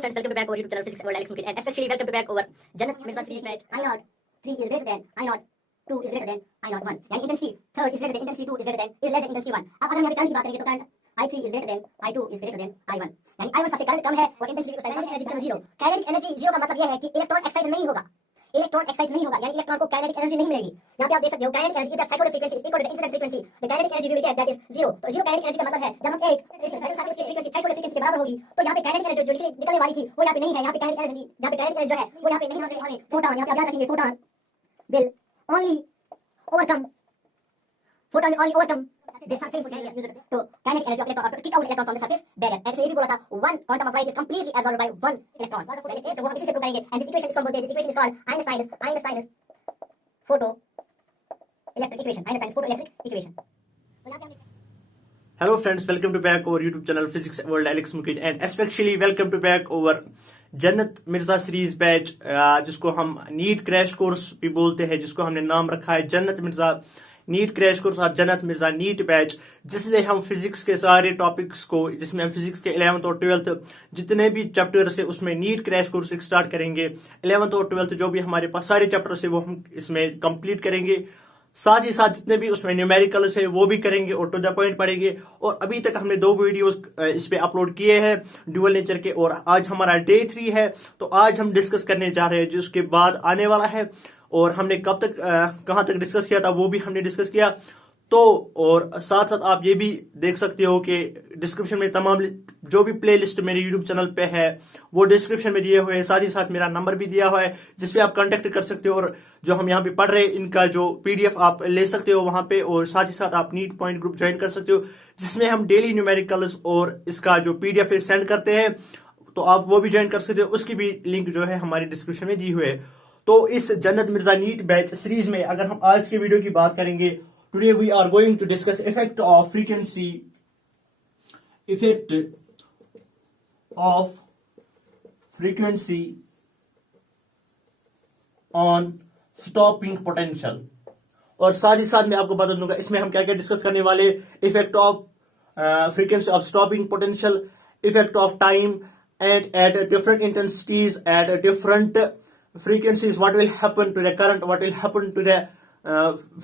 friends, welcome back over YouTube channel Physics World Alex Mukit, and especially welcome to back over Jannat Mirza series match. I naught 3 is greater than I naught 2 is greater than I naught 1. यानी intensity third is greater than intensity 2 is greater than is less than intensity 1. अब अगर हम यहाँ पे current की बात करेंगे तो current I3 is greater than I2 is greater than I1. यानी I1 सबसे करंट कम है और इंटेंसिटी उस kinetic energy become 0. Kinetic energy 0 का मतलब यह है कि इलेक्ट्रॉन एक्साइट नहीं होगा. इलेक्ट्रॉन एक्साइट नहीं होगा यानी इलेक्ट्रॉन को काइनेटिक एनर्जी नहीं मिलेगी. यहाँ पे आप देख सकते हो kinetic energy if the threshold frequency is equal to the incident frequency the kinetic energy we will get that is 0. तो 0 काइनेटिक एनर्जी का मतलब है जब हम एक फ्रीक्वेंसी थ्रेशोल्ड फ्रीक्वेंसी के बराबर होगी तो यहाँ पे काइनेटिक एनर्जी जो निकलने वाली थी वो यहाँ पे नहीं है. यहाँ पे काइनेटिक एनर्जी जो है वो यहाँ पे नहीं होने वाली. फोटॉन यहाँ पे आप याद रखेंगे photon will only overcome the surface barrier user. तो kinetic energy of electron or kick out electron from the surface barrier. ऐसे ये भी बोला था one quantum of light is completely absorbed by one electron. तो वो हम इसी से प्रूव करेंगे and this equation इसको हम बोलते हैं. This equation is called Einstein's photoelectric equation. तो यहाँ पे Hello friends, welcome to back over YouTube channel Physics World Alex Mukit, and especially welcome to back over जन्नत मिर्जा सीरीज बैच, जिसको हम नीट क्रैश कोर्स भी बोलते हैं, जिसको हमने नाम रखा है जन्नत मिर्जा नीट क्रैश कोर्स और जन्नत मिर्जा नीट बैच, जिसमें हम फिजिक्स के सारे टॉपिक्स को, जिसमें हम फिजिक्स के 11th और 12th जितने भी चैप्टर्स है उसमें नीट क्रैश कोर्स स्टार्ट करेंगे. 11th और 12th जो भी हमारे पास सारे चैप्टर्स है वो हम इसमें कंप्लीट करेंगे. साथ ही साथ जितने भी उसमें न्यूमेरिकल्स है वो भी करेंगे और टू द पॉइंट पढ़ेंगे. और अभी तक हमने 2 वीडियोस इस पे अपलोड किए हैं ड्यूअल नेचर के, और आज हमारा डे 3 है. तो आज हम डिस्कस करने जा रहे हैं जो उसके बाद आने वाला है. और हमने कब तक कहां तक डिस्कस किया था वो भी हमने डिस्कस किया. तो और साथ साथ आप ये भी देख सकते हो कि डिस्क्रिप्शन में तमाम जो भी प्लेलिस्ट मेरे यूट्यूब चैनल पे है वो डिस्क्रिप्शन में दिए हुए हैं. साथ ही साथ मेरा नंबर भी दिया हुआ है जिसपे आप कांटेक्ट कर सकते हो, और जो हम यहाँ पे पढ़ रहे हैं इनका जो PDF आप ले सकते हो वहां पे. और साथ ही साथ आप नीट पॉइंट ग्रुप ज्वाइन कर सकते हो जिसमें हम डेली न्यूमेरिकल्स और इसका जो PDF सेंड करते हैं, तो आप वो भी ज्वाइन कर सकते हो. उसकी भी लिंक जो है हमारी डिस्क्रिप्शन में दी हुई है. तो इस जन्नत मिर्जा नीट बैच सीरीज में अगर हम आज के वीडियो की बात करेंगे, today we are going to discuss effect of frequency on stopping potential. और साथ ही साथ मैं आपको बता दूंगा इसमें हम क्या क्या डिस्कस करने वाले. Effect of frequency of stopping potential, effect of time at different intensities at different frequencies, what will happen to the current, what will happen to the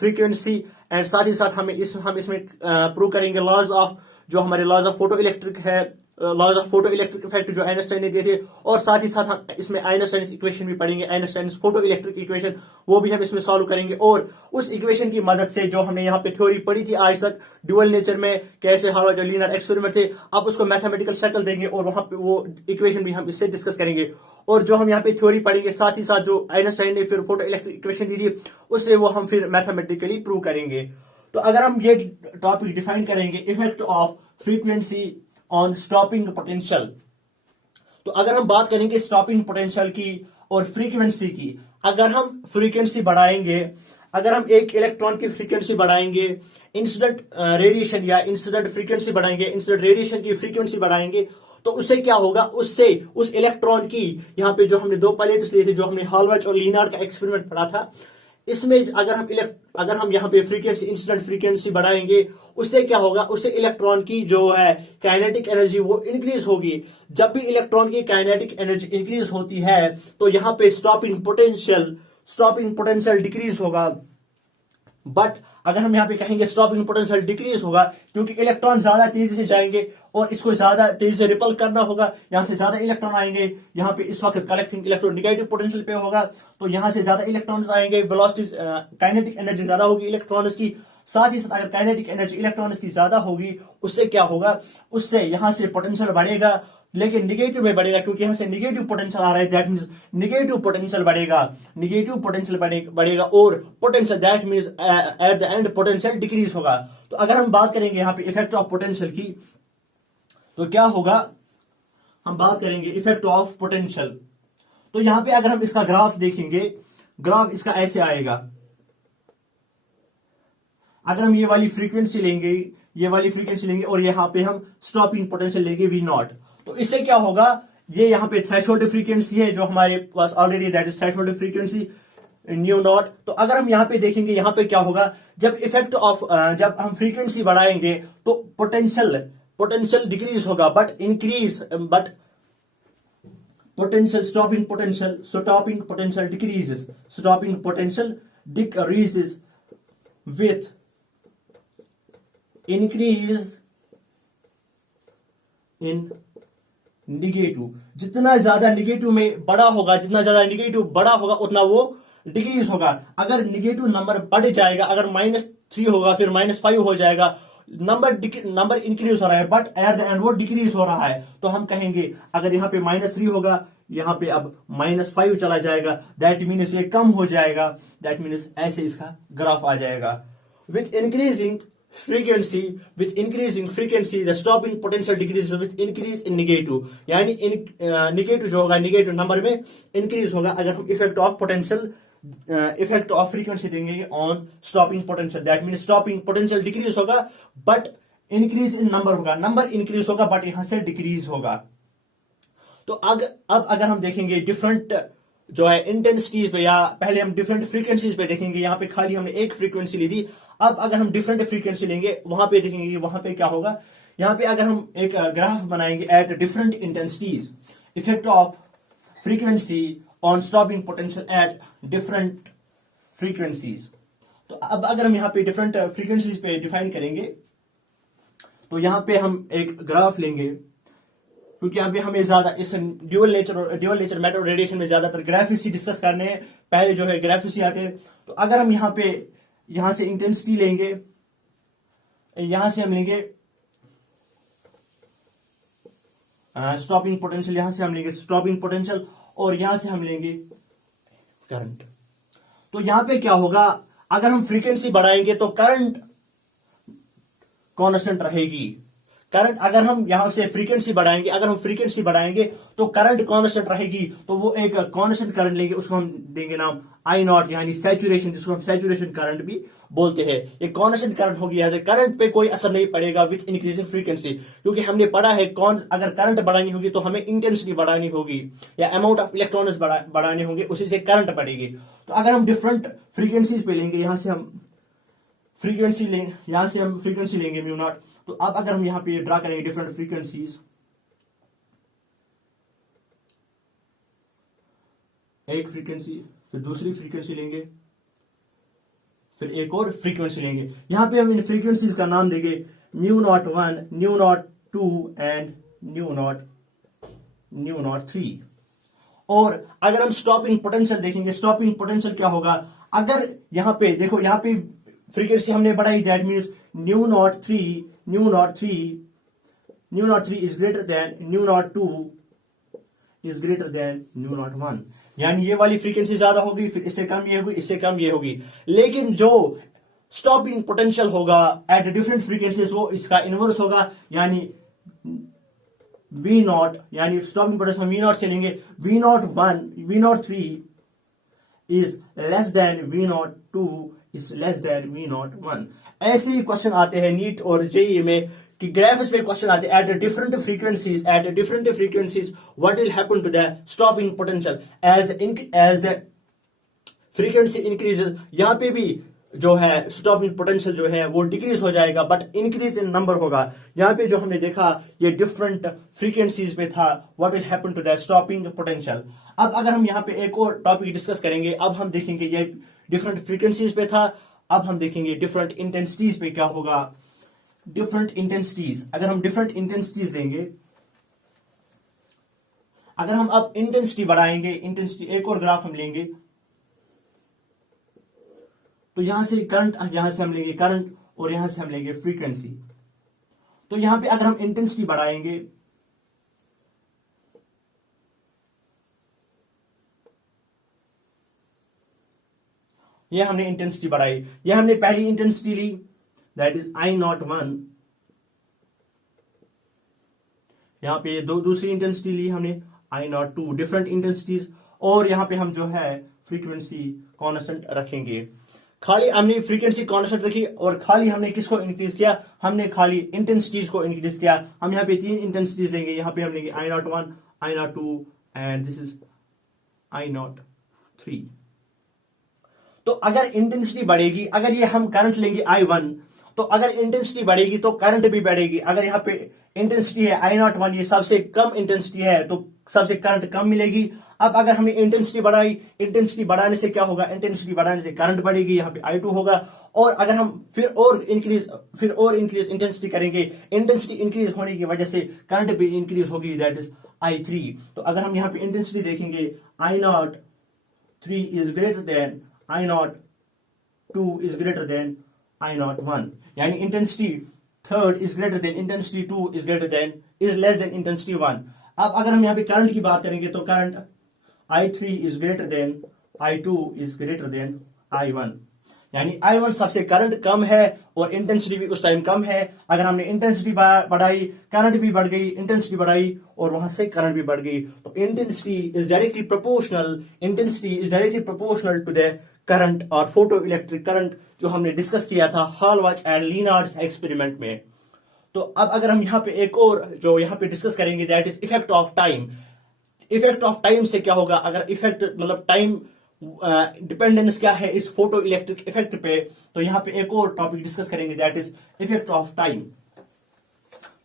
frequency. And साथ ही साथ हम इसमें प्रूव करेंगे लॉज ऑफ, जो हमारे laws of photo electric है, laws of photo electric effect जो Einstein ने दिए थे. और साथ ही साथ हम इसमें आइंस्टाइन इक्वेशन भी पढ़ेंगे, आइंस्टाइन फोटो इलेक्ट्रिक इक्वेशन, वो भी हम इसमें सॉल्व करेंगे. और उस इक्वेशन की मदद से जो हमने यहाँ पे थ्योरी पढ़ी थी आज तक ड्यूअल नेचर में कैसे हार्वर्ड और लीनियर एक्सपेरिमेंट थे, अब उसको मैथमेटिकल शक्ल देंगे और वहां पे वो इक्वेशन भी हम इससे डिस्कस करेंगे. और जो हम यहाँ पे थ्योरी पढ़ेंगे साथ ही साथ जो आइंस्टाइन ने फिर फोटो इलेक्ट्रिक इक्वेशन दी थी उससे वो हम फिर मैथमेटिकली प्रूव करेंगे. तो अगर हम ये टॉपिक डिफाइन करेंगे effect of frequency on stopping potential, तो अगर हम बात करेंगे स्टॉपिंग पोटेंशियल की और फ्रीक्वेंसी की, अगर हम फ्रीक्वेंसी बढ़ाएंगे, अगर हम एक इलेक्ट्रॉन की फ्रीक्वेंसी बढ़ाएंगे, इंसिडेंट रेडिएशन या इंसिडेंट फ्रीक्वेंसी बढ़ाएंगे, इंसिडेंट रेडिएशन की फ्रीक्वेंसी बढ़ाएंगे, तो उससे क्या होगा, उससे उस इलेक्ट्रॉन की, यहाँ पे जो हमने 2 प्लेट्स लिए थे जो हमने हार्वर्ड और लीनार्ड का एक्सपेरिमेंट पढ़ा था, इसमें अगर हम यहाँ पे फ्रीक्वेंसी इंसिडेंट फ्रीक्वेंसी बढ़ाएंगे उससे क्या होगा, उससे इलेक्ट्रॉन की जो है काइनेटिक एनर्जी वो इंक्रीज होगी. जब भी इलेक्ट्रॉन की काइनेटिक एनर्जी इंक्रीज होती है तो यहाँ पे स्टॉपिंग पोटेंशियल डिक्रीज होगा. बट अगर हम यहाँ पे कहेंगे स्टॉपिंग पोटेंशियल डिक्रीज होगा क्योंकि इलेक्ट्रॉन ज्यादा तेजी से जाएंगे और इसको ज्यादा तेजी से रिपल करना होगा. यहाँ से ज्यादा इलेक्ट्रॉन आएंगे, यहाँ पे इस वक्त कलेक्टिंग इलेक्ट्रॉन निगेटिव पोटेंशियल पे होगा, तो यहाँ से ज्यादा इलेक्ट्रॉन्स आएंगे, वेलोसिटी काइनेटिक एनर्जी ज्यादा होगी इलेक्ट्रॉन्स की. साथ ही साथ अगर काइनेटिक एनर्जी इलेक्ट्रॉन्स की ज्यादा होगी उससे क्या होगा, उससे यहाँ से पोटेंशियल बढ़ेगा लेकिन निगेटिव में बढ़ेगा क्योंकि यहाँ से निगेटिव पोटेंशियल आ रहा है. दैट मींस निगेटिव पोटेंशियल बढ़ेगा और potential that means at the end potential decrease होगा. तो अगर हम बात करेंगे यहाँ पे इफेक्ट ऑफ पोटेंशियल की, तो क्या होगा, हम बात करेंगे इफेक्ट ऑफ पोटेंशियल. तो यहाँ पे अगर हम इसका ग्राफ देखेंगे, ग्राफ इसका ऐसे आएगा. अगर हम ये वाली फ्रीक्वेंसी लेंगे और यहाँ पे हम स्टॉपिंग पोटेंशियल लेंगे V0, तो इससे क्या होगा, ये यहाँ पे थ्रेशोल्ड फ्रीक्वेंसी है जो हमारे पास already, that is threshold frequency nu naught. तो अगर हम यहाँ पे देखेंगे, यहाँ पे क्या होगा, जब हम फ्रीक्वेंसी बढ़ाएंगे तो पोटेंशियल डिक्रीज होगा, but potential, stopping potential decreases. Stopping potential decreases with increase in negative. जितना ज्यादा निगेटिव में बड़ा होगा, जितना ज्यादा निगेटिव बड़ा होगा उतना वो डिक्रीज होगा. अगर निगेटिव नंबर बढ़ जाएगा, अगर -3 होगा फिर -5 हो जाएगा, नंबर इंक्रीज हो रहा है बट एट द एंड वो डिक्रीज हो रहा है, तो हम कहेंगे अगर यहाँ पे -3 होगा, यहाँ पे अब -5 चला जाएगा, दैट मीन्स ये कम हो जाएगा, दैट मीन्स ऐसे इसका ग्राफ आ जाएगा. With increasing frequency the stopping potential decreases with increase in negative. यानी निगेटिव जो होगा, निगेटिव नंबर में इंक्रीज होगा अगर हम इफेक्ट ऑफ फ्रीक्वेंसी देंगे on stopping potential. That mean stopping potential decrease होगा बट इंक्रीज इन नंबर होगा, नंबर इंक्रीज होगा बट यहां से डिक्रीज होगा. तो अब अगर हम देखेंगे डिफरेंट जो है इंटेंसिटीज पे, या पहले हम डिफरेंट फ्रीक्वेंसीज पे देखेंगे. यहाँ पे खाली हमने एक फ्रीक्वेंसी ली थी, अब अगर हम डिफरेंट फ्रीक्वेंसी लेंगे वहां पे देखेंगे वहां पे क्या होगा. यहाँ पे अगर हम एक ग्राफ बनाएंगे at different intensities, effect of frequency on stopping potential at different frequencies. तो अब अगर हम यहाँ पे डिफरेंट फ्रीक्वेंसीज पे डिफाइन करेंगे, तो यहाँ पे हम एक ग्राफ लेंगे, क्योंकि अभी हमें ज्यादा इस ड्यूअल नेचर मैटर रेडिएशन में ज्यादातर ग्राफिक्स ही डिस्कस करने हैं. पहले जो है ग्राफिक्स ही आते हैं. तो अगर हम यहां से इंटेंसिटी लेंगे, यहां से हम लेंगे स्टॉपिंग पोटेंशियल, यहां से हम लेंगे स्टॉपिंग पोटेंशियल, और यहां से हम लेंगे करंट. तो यहां पे क्या होगा, अगर हम फ्रीक्वेंसी बढ़ाएंगे तो करंट कांस्टेंट रहेगी. करंट अगर हम यहां से फ्रीक्वेंसी बढ़ाएंगे तो करंट कांस्टेंट रहेगी. तो वो एक कांस्टेंट करंट लेंगे, उसको हम देंगे नाम I0, यानी सैचुरेशन, जिसको हम सैचुरेशन करंट भी बोलते हैं. ये कांस्टेंट करंट होगी. ऐसे करंट पे कोई असर नहीं पड़ेगा विथ इंक्रीजिंग फ्रीक्वेंसी, क्योंकि हमने पढ़ा है अगर करंट बढ़ानी होगी तो हमें इंटेंसिटी बढ़ानी होगी या अमाउंट ऑफ इलेक्ट्रॉन्स बढ़ाने होंगे, उसी से करंट बढ़ेगी. तो अगर हम डिफरेंट फ्रीक्वेंसीज पे लेंगे, यहां से हम फ्रीक्वेंसी लेंगे μ0. तो अब अगर हम यहां पे ड्रा करेंगे डिफरेंट फ्रीक्वेंसीज, एक फ्रीक्वेंसी, फिर दूसरी फ्रीक्वेंसी लेंगे, फिर एक और फ्रीक्वेंसी लेंगे. यहां पे हम इन फ्रीक्वेंसीज का नाम देंगे μ01, μ02 एंड μ03. और अगर हम स्टॉपिंग पोटेंशियल देखेंगे, स्टॉपिंग पोटेंशियल क्या होगा, अगर यहां पे देखो, यहां पे फ्रीक्वेंसी हमने बढ़ाई, that means μ03 is greater than μ02 is greater than μ01. यानी ये वाली फ्रीक्वेंसी ज्यादा होगी, फिर इससे कम ये होगी, इससे कम ये होगी. लेकिन जो स्टॉपिंग पोटेंशियल होगा एट डिफरेंट फ्रीक्वेंसीज वो इसका इनवर्स होगा, यानी V0, यानी स्टॉपिंग पोटेंशियल V0 से लेंगे, V03 is less then V02 is less then V01. ऐसे ही क्वेश्चन आते हैं नीट और जेईई में कि ग्राफ्स पे क्वेश्चन आते हैं at different frequencies what will happen to the stopping potential as the frequency increases. यहां पे भी जो है स्टॉपिंग पोटेंशियल जो है वो डिक्रीज हो जाएगा बट इंक्रीज इन नंबर होगा. यहां पे जो हमने देखा ये डिफरेंट फ्रीक्वेंसीज पे था, what will happen to the stopping potential. अब अगर हम यहां पे एक और टॉपिक डिस्कस करेंगे, अब हम देखेंगे ये डिफरेंट फ्रीक्वेंसीज पे था, अब हम देखेंगे डिफरेंट इंटेंसिटीज पे क्या होगा. डिफरेंट इंटेंसिटीज, अगर हम डिफरेंट इंटेंसिटीज लेंगे, अगर हम अब इंटेंसिटी बढ़ाएंगे, इंटेंसिटी एक और ग्राफ हम लेंगे, तो यहां से करंट, यहां से हम लेंगे करंट और यहां से हम लेंगे फ्रीक्वेंसी. तो यहां पे अगर हम इंटेंसिटी बढ़ाएंगे, ये हमने इंटेंसिटी बढ़ाई, ये हमने पहली intensity Lee that is I01. यहां पे दूसरी इंटेंसिटी ली हमने I02, डिफरेंट इंटेंसिटीज. और यहां पे हम जो है फ्रीक्वेंसी कांस्टेंट रखेंगे. खाली हमने फ्रीक्वेंसी कांस्टेंट रखी और खाली हमने किसको इंक्रीज किया, हमने खाली इंटेंसिटीज को इंक्रीज किया. हम यहां पे 3 इंटेंसिटीज लेंगे, यहां पे हम लेंगे I01, I02 and this is I03. तो अगर इंटेंसिटी बढ़ेगी, अगर ये हम करंट लेंगे I1, तो अगर इंटेंसिटी बढ़ेगी तो करंट भी बढ़ेगी। अगर यहाँ पे इंटेंसिटी है I01, ये सबसे कम इंटेंसिटी है, तो सबसे करंट कम मिलेगी। अब अगर हमने इंटेंसिटी बढ़ाई, इंटेंसिटी बढ़ाने से क्या होगा, इंटेंसिटी बढ़ाने से करंट बढ़ेगी, यहाँ पे I2 होगा। और अगर हम फिर और इंक्रीज इंटेंसिटी करेंगे, इंटेंसिटी इंक्रीज होने की वजह से करंट भी इंक्रीज होगी, दैट इज I3। तो अगर हम यहाँ पे इंटेंसिटी देखेंगे, I03 is greater then I02 is greater then I01, यानी intensity third is greater then intensity 2 is less then intensity 1। अब अगर हम यहाँ पे करंट की बात करेंगे तो current I3 is greater then I2 is greater then I1, यानी I1 सबसे करंट कम है और इंटेंसिटी भी उस टाइम कम है। अगर हमने इंटेंसिटी बढ़ाई, करंट भी बढ़ गई, इंटेंसिटी बढ़ाई और वहां से करंट भी बढ़ गई। तो intensity is directly proportional to the current और फोटो इलेक्ट्रिक करंट, जो हमने डिस्कस किया था हॉलवाच एंड लीनार्ड्स एक्सपेरिमेंट में। तो अब अगर हम यहाँ पे एक और जो यहाँ पे डिस्कस करेंगे, that is effect of time. Effect of time से क्या होगा, अगर इफेक्ट मतलब टाइम डिपेंडेंस क्या है इस फोटो इलेक्ट्रिक इफेक्ट पे, तो यहाँ पे एक और टॉपिक डिस्कस करेंगे, that is effect of time.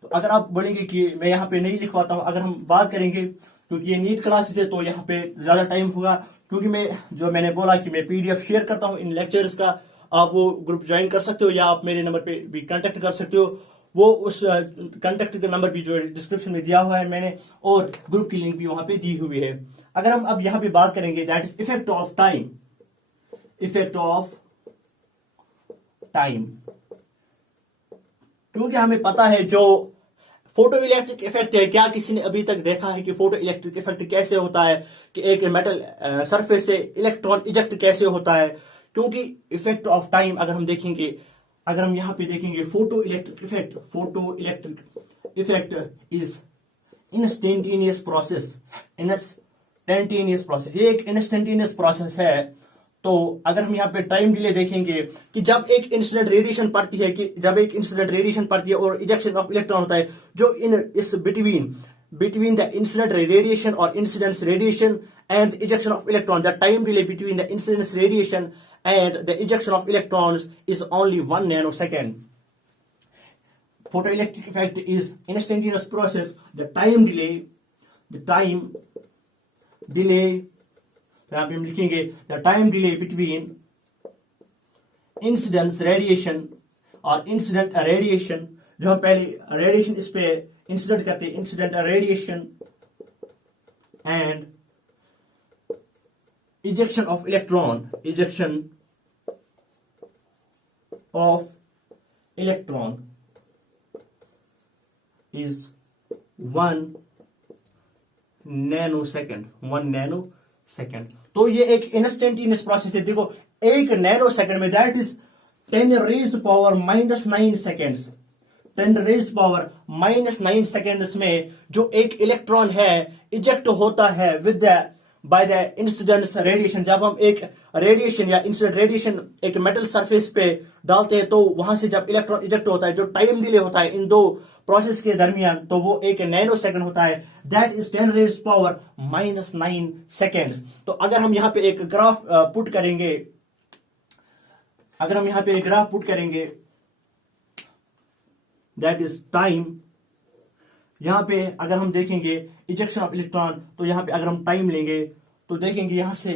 तो अगर आप बोलेंगे कि मैं यहाँ पे नहीं लिखवाता हूँ, अगर हम बात करेंगे, क्योंकि ये नीट क्लासेस है तो यहाँ पे ज्यादा टाइम होगा, क्योंकि मैंने बोला कि मैं PDF शेयर करता हूँ इन लेक्चर्स का, आप वो ग्रुप ज्वाइन कर सकते हो या आप मेरे नंबर पे भी कांटेक्ट कर सकते हो। वो उस कांटेक्ट का नंबर भी जो डिस्क्रिप्शन में दिया हुआ है मैंने, और ग्रुप की लिंक भी वहां पे दी हुई है। अगर हम अब यहाँ पे बात करेंगे, that is effect of time. क्योंकि हमें पता है जो फोटो इलेक्ट्रिक इफेक्ट है, क्या किसी ने अभी तक देखा है कि फोटो इलेक्ट्रिक इफेक्ट कैसे होता है, कि एक मेटल सरफेस से इलेक्ट्रॉन इजेक्ट कैसे होता है। क्योंकि इफेक्ट ऑफ टाइम अगर हम देखेंगे, अगर हम यहाँ पे देखेंगे photo electric effect is instantaneous process. ये एक इंस्टेंटेनियस प्रोसेस है। तो अगर हम यहाँ पे टाइम डिले देखेंगे कि जब एक इंसिडेंट रेडिएशन पड़ती है और इजेक्शन ऑफ इलेक्ट्रॉन होता है, जो इस बिटवीन द इंसिडेंट रेडिएशन और incidence radiation and ejection of electron, the time delay between the incidence radiation and the ejection of electrons is only 1 nanosecond. Photoelectric effect is instantaneous process. The time delay, यहाँ पे हम लिखेंगे the time delay between incidence radiation और incident radiation, जो हम पहले radiation इस पे incident करते हैं, incident radiation and ejection of electron is 1 nanosecond। तो ये एक इंस्टेंटेनियस प्रोसेस है। देखो 1 नैनो सेकंड में, that is 10 raised power -9 seconds। 10 raised power -9 seconds में जो एक इलेक्ट्रॉन है इजेक्ट होता है बाय द इंसिडेंस रेडिएशन। जब हम एक रेडिएशन या इंसिडेंट रेडिएशन एक मेटल सरफेस पे डालते हैं, तो वहां से जब इलेक्ट्रॉन इजेक्ट होता है, जो टाइम डिले होता है इन दो प्रोसेस के दरमियान, तो वो 1 नैनो सेकंड होता है। That is 10 raised power -9 seconds। तो अगर हम यहाँ पे एक ग्राफ पुट करेंगे, दैट इज टाइम। यहां पे अगर हम देखेंगे इजेक्शन ऑफ इलेक्ट्रॉन, तो यहां पे अगर हम टाइम लेंगे तो देखेंगे यहां से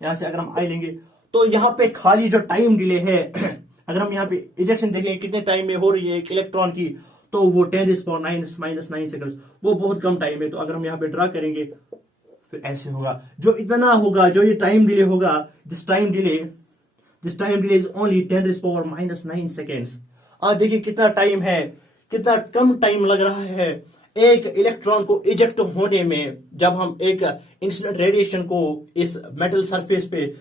अगर हम आई लेंगे, तो यहां पे खाली जो टाइम डिले है अगर हम यहां पे इजेक्शन देखेंगे कितने टाइम में हो रही है एक इलेक्ट्रॉन की, तो वो 10 -9 सेकंड्स, वो बहुत कम टाइम है। तो अगर हम यहां पे ड्रा करेंगे फिर ऐसे होगा, जो इतना होगा, जो ये टाइम डिले होगा, this time delay is only 10 -9 seconds. आज देखिए कितना टाइम है, कितना कम टाइम लग रहा है एक इलेक्ट्रॉन को इजेक्ट होने में। जब हम एक इंसिडेंट रेडिएशन को इस मेटल सरफेस पे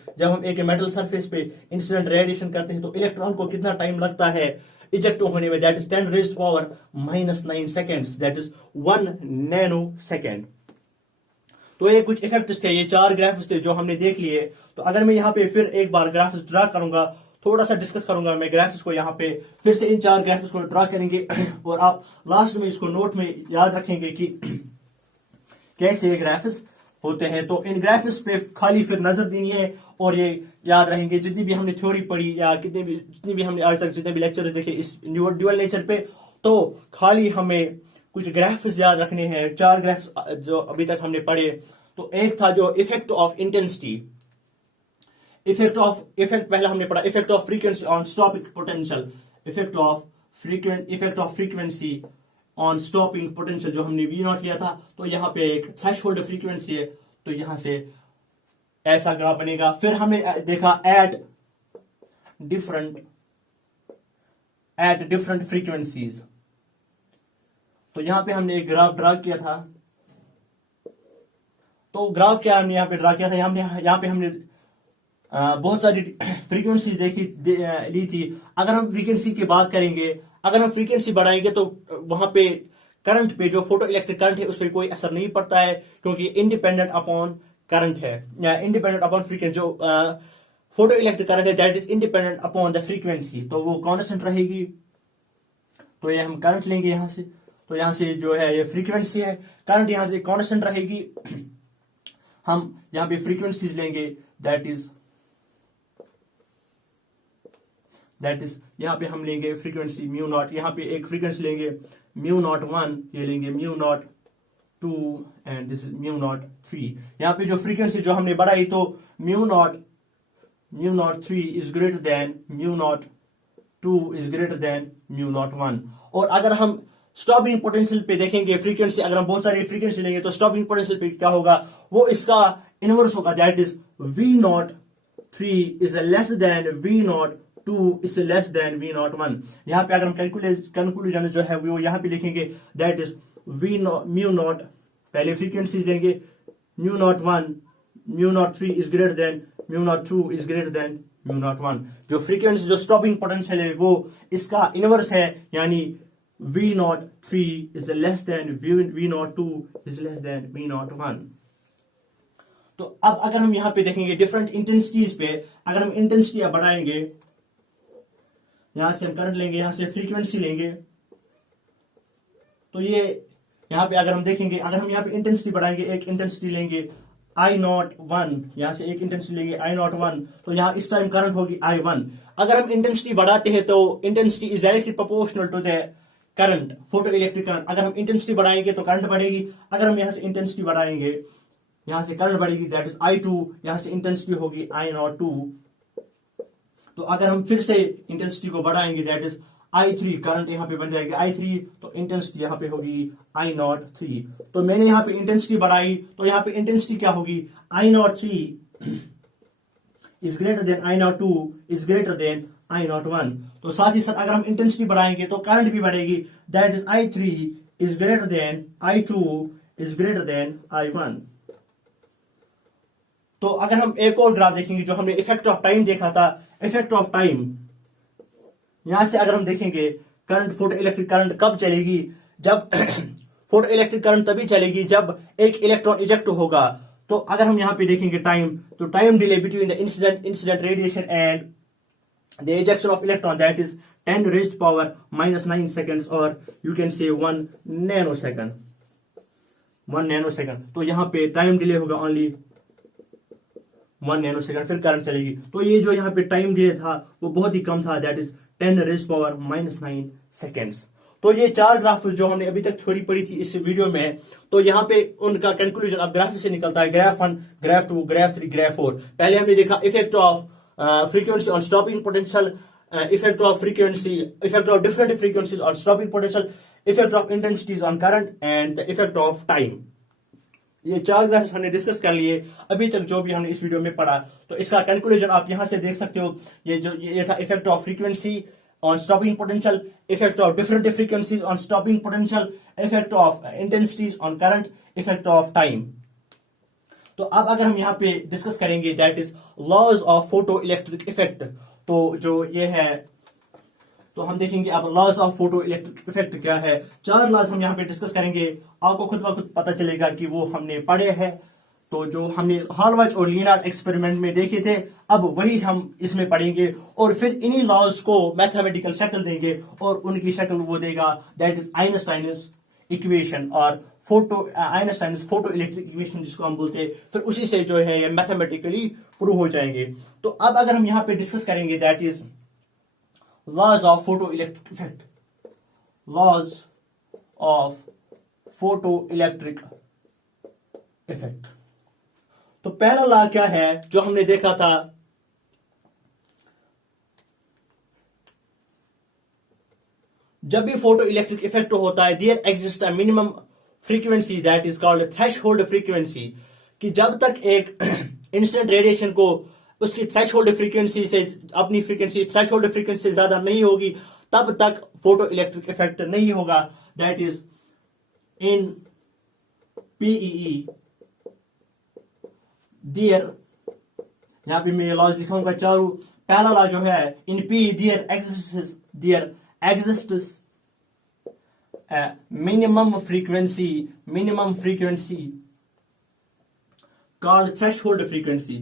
इंसिडेंट रेडिएशन करते हैं, तो इलेक्ट्रॉन को कितना टाइम लगता है इजेक्ट होने में, that is 10 raised power -9 seconds, that is 1 nanosecond। तो ये कुछ इफेक्ट्स थे, ये 4 ग्राफ्स थे जो हमने देख लिए। तो अगर मैं यहाँ पे फिर एक बार ग्राफ्स ड्रा करूंगा, थोड़ा सा डिस्कस करूंगा मैं ग्राफ्स को, यहाँ पे फिर से इन 4 ग्राफ्स को ड्रा करेंगे और आप लास्ट में इसको नोट में याद रखेंगे कि कैसे ये ग्राफ्स होते हैं। तो इन ग्राफ्स पे खाली फिर नजर देनी है और ये याद रहेंगे जितनी भी हमने थ्योरी पढ़ी या जितनी भी हमने आज तक जितने भी लेक्चर्स देखे इस ड्यूअल नेचर पे, तो खाली हमें कुछ ग्राफ्स याद रखने हैं। 4 ग्राफ्स जो अभी तक हमने पढ़े, तो एक था जो इफेक्ट ऑफ इंटेंसिटी, इफेक्ट पहला हमने पढ़ा effect of frequency on stopping potential, effect of frequency on stopping potential जो हमने वी नॉट लिया था। तो यहाँ पे एक थ्रेशहोल्ड फ्रीक्वेंसी है, तो यहां से ऐसा ग्राफ बनेगा। फिर हमने देखा एट डिफरेंट फ्रीक्वेंसीज, तो यहां पे हमने एक ग्राफ ड्रा किया था। तो ग्राफ क्या हमने यहाँ पे ड्रा किया था, यहाँ पे हमने बहुत सारी फ्रीक्वेंसीज ली थी। अगर हम फ्रीक्वेंसी की बात करेंगे, अगर हम फ्रीक्वेंसी बढ़ाएंगे तो वहां पे करंट पे, जो फोटो इलेक्ट्रिक करंट है, उस पर कोई असर नहीं पड़ता है, क्योंकि इंडिपेंडेंट अपॉन करंट है, या इंडिपेंडेंट अपॉन फ्रीक्वेंसी। जो फोटो इलेक्ट्रिक करंट है that is independent upon the frequency, तो वो कांस्टेंट रहेगी। तो ये हम करंट लेंगे यहां से, तो यहां से जो है ये फ्रीक्वेंसी है, करंट यहां से कांस्टेंट रहेगी। हम यहां पे फ्रीक्वेंसीज लेंगे दैट इज यहां पे हम लेंगे फ्रीक्वेंसी म्यू नॉट, यहां पे एक फ्रीक्वेंसी लेंगे म्यू नॉट 1, ये लेंगे mu naught 2 and this is mu naught 3। यहां पे जो फ्रीक्वेंसी जो हमने बढ़ाई, तो mu naught 3 is greater then mu naught 2 is greater then mu naught 1। और अगर हम स्टॉपिंग पोटेंशियल पे देखेंगे फ्रीक्वेंसी, अगर हम बहुत सारी फ्रीक्वेंसी लेंगे तो स्टॉपिंग पोटेंशियल पे क्या होगा, वो इसका इनवर्स होगा, that is v naught 3 is less than v naught 2 is less than v naught 1। यहां पे अगर हम कैलकुलेशन जो है वो यहां पे लिखेंगे दैट इज म्यू नॉट, पहले फ्रीक्वेंसीज लेंगे mu naught 1, mu naught 3 is greater then mu naught 2 is greater then mu naught 1। जो फ्रीक्वेंसी जो स्टॉपिंग पोटेंशियल है वो इसका इनवर्स है, यानी v naught 3 is less than v naught 2 is less than v naught 1। तो अब अगर हम यहां पे देखेंगे डिफरेंट इंटेंसिटीज पे, अगर हम इंटेंसिटी बढ़ाएंगे, यहां से हम करंट लेंगे, यहां से फ्रीक्वेंसी लेंगे, तो ये यहां पे अगर हम देखेंगे, अगर हम यहां पे इंटेंसिटी बढ़ाएंगे, एक इंटेंसिटी लेंगे I01, यहां से एक इंटेंसिटी लेंगे I01, तो यहां इस टाइम करंट होगी I1। अगर हम इंटेंसिटी बढ़ाते हैं तो intensity is directly proportional to the current, photo electric current. अगर हम इंटेंसिटी बढ़ाएंगे तो करंट बढ़ेगी, अगर हम यहां से इंटेंसिटी बढ़ाएंगे, यहां से करंट बढ़ेगी, दैट इज I2, यहां से इंटेंसिटी होगी I02। तो अगर हम फिर से इंटेंसिटी को बढ़ाएंगे दैट इज I3, करंट यहां पे बन जाएगी I3, तो इंटेंसिटी यहां पे होगी I03। तो मैंने यहां पे इंटेंसिटी बढ़ाई, तो यहां पे इंटेंसिटी क्या होगी, I03 is greater then I02 is greater then I01। तो साथ ही साथ अगर हम इंटेंसिटी बढ़ाएंगे तो करंट भी बढ़ेगी, that is I3 is greater then I2 is greater then I1। तो अगर हम एक और ग्राफ देखेंगे जो हमने इफेक्ट ऑफ टाइम देखा था, इफेक्ट ऑफ टाइम, यहां से अगर हम देखेंगे करंट, फोटो इलेक्ट्रिक करंट कब चलेगी, जब फोटो इलेक्ट्रिक करंट तभी चलेगी जब एक इलेक्ट्रॉन इजेक्ट होगा। तो अगर हम यहां पे देखेंगे टाइम, तो time delay between the incident radiation and the ejection of electron that is 10 raised power -9 seconds, और यू कैन से 1 नैनोसेकंड। तो यहां पे टाइम डिले होगा ओनली 1 नैनोसेकंड, फिर करंट चलेगी। तो ये जो यहाँ पे टाइम डिले था वो बहुत ही कम था, that is 10 raised power -9 seconds। तो ये 4 ग्राफ जो हमने अभी तक थ्योरी पढ़ी थी इस वीडियो में, तो यहाँ पे उनका कंक्लूजन अब ग्राफ से निकलता है, ग्राफ 1, ग्राफ 2, ग्राफ 3, ग्राफ 4। पहले हमने देखा effect of frequency on stopping potential, effect of different frequencies on stopping potential, effect of intensities on current and the effect of time. ये 4 ग्राफ्स हमने डिस्कस कर लिए अभी तक जो भी हमने इस वीडियो में पढ़ा। तो इसका कंक्लूजन आप यहां से देख सकते हो, ये था effect of frequency on stopping potential, effect of different frequencies on stopping potential, effect of intensities on current, effect of time. तो अब अगर हम यहाँ पे डिस्कस करेंगे that is laws of photo electric effect, तो जो ये है, तो हम देखेंगे अब laws of photo electric effect क्या है। 4 लॉज हम यहाँ पे डिस्कस करेंगे, आपको खुद ब खुद पता चलेगा कि वो हमने पढ़े हैं। तो जो हमने हॉलवाच और लिनार्ड एक्सपेरिमेंट में देखे थे, अब वही हम इसमें पढ़ेंगे, और फिर इन्हीं लॉज को मैथमेटिकल शक्ल देंगे, और उनकी शक्ल वो देगा दैट इज आइंस्टाइन्स इक्वेशन और photo Einstein photo electric equation जिसको हम बोलते हैं, फिर उसी से जो है ये मैथमेटिकली प्रूव हो जाएंगे। तो अब अगर हम यहाँ पे डिस्कस करेंगे that is laws of photo electric effect, laws of photo electric effect. तो पहला लॉ क्या है जो हमने देखा था, जब भी फोटो इलेक्ट्रिक इफेक्ट होता है there exist a minimum frequency that is called threshold frequency, कि जब तक एक इंसिडेंट रेडिएशन को उसकी थ्रेशहोल्ड फ्रीक्वेंसी से अपनी फ्रीक्वेंसी थ्रेशहोल्ड फ्रीक्वेंसी से ज्यादा नहीं होगी तब तक फोटो इलेक्ट्रिक इफेक्ट नहीं होगा। That is in PE there, यहां पे मैं लॉज लिखाऊंगा चारों। पहला लॉ जो है in P there exists a minimum frequency called threshold frequency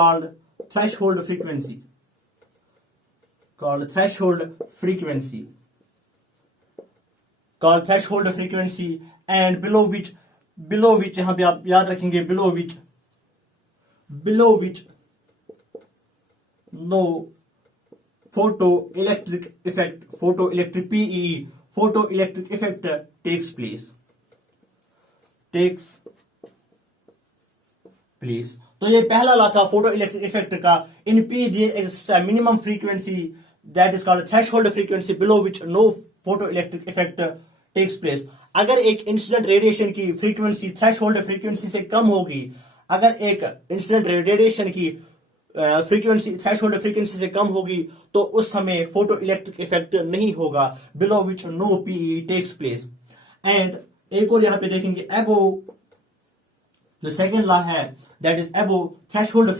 called threshold frequency and below which यहां पे आप याद रखेंगे below which no photoelectric effect takes place। तो ये पहला लॉ था फोटो इलेक्ट्रिक इफेक्ट का। In P there exist a minimum frequency that is called threshold frequency below which no photo electric effect takes place. अगर एक incident radiation की frequency threshold frequency से कम होगी, अगर एक इंसिडेंट रेडिएशन की फ्रीक्वेंसी थ्रेशहोल्ड फ्रीक्वेंसी से कम होगी तो उस समय फोटो इलेक्ट्रिक इफेक्ट नहीं होगा, below which no PE takes place. And एक और यहां पे देखेंगे एबो, जो सेकंड लॉ है that is above threshold